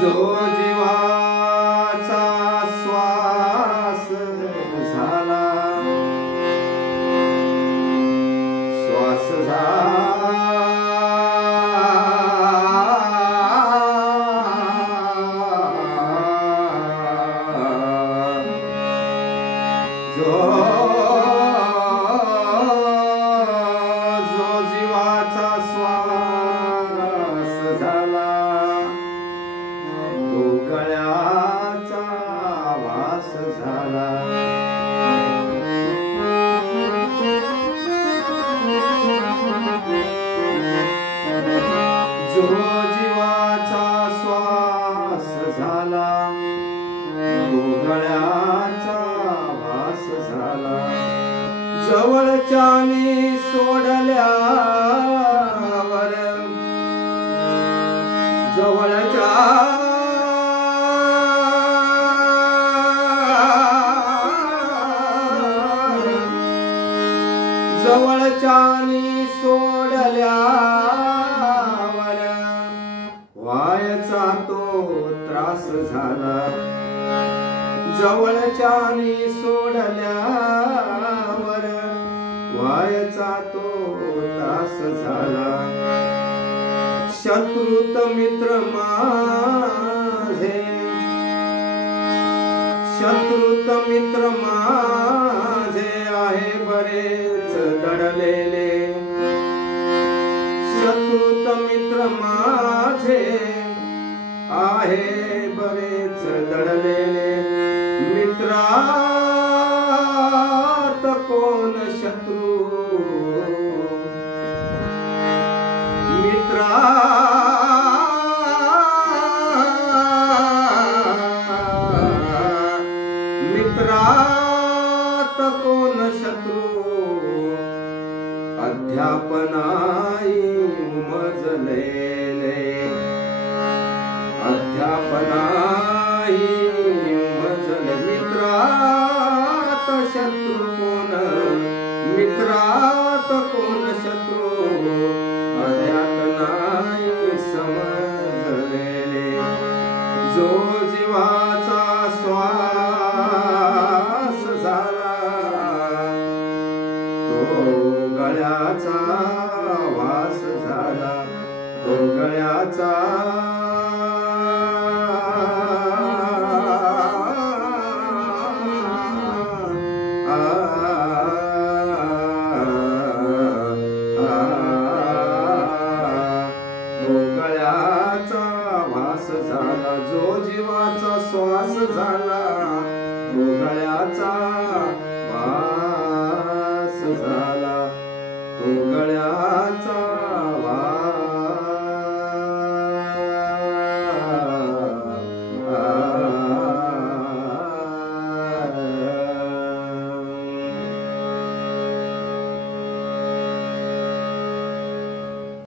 जो जीवाचा श्वास झाला, श्वास झाला, जो जीवाचा श्वास झाला, गळ्याचा वास झाला, जो जीवाचा श्वास झाला, गळ्याचा वास झाला, जवळच्यानी सोडल्यावर, जवळच्या जवळच्यानी सोडल्यावर वायचा तो त्रास झाला, जवळच्यानी सोडल्यावर वायचा तो त्रास झाला, शत्रुत मित्र माझे, शत्रुत मित्र माझे आहे बरेच दडलेले, शत्रुत मित्र माझे आहे बरेच दडलेले, मित्रात कोण शत्रू, मित्रात कोण शत्रू, अध्यापनाई उमजलेले, अध्यापनाई उमजले, मित्रात शत्रू कोण, मित्रात कोण शत्रू, अध्यापनाई समजलेले, जो जीवाचा श्वास झाला, तो गळ्याचा वास झाला, तो गळ्याचा वास झाला, जो जीवाचा श्वास झाला, तो गळ्याचा वास झाला, तो गळ्याचा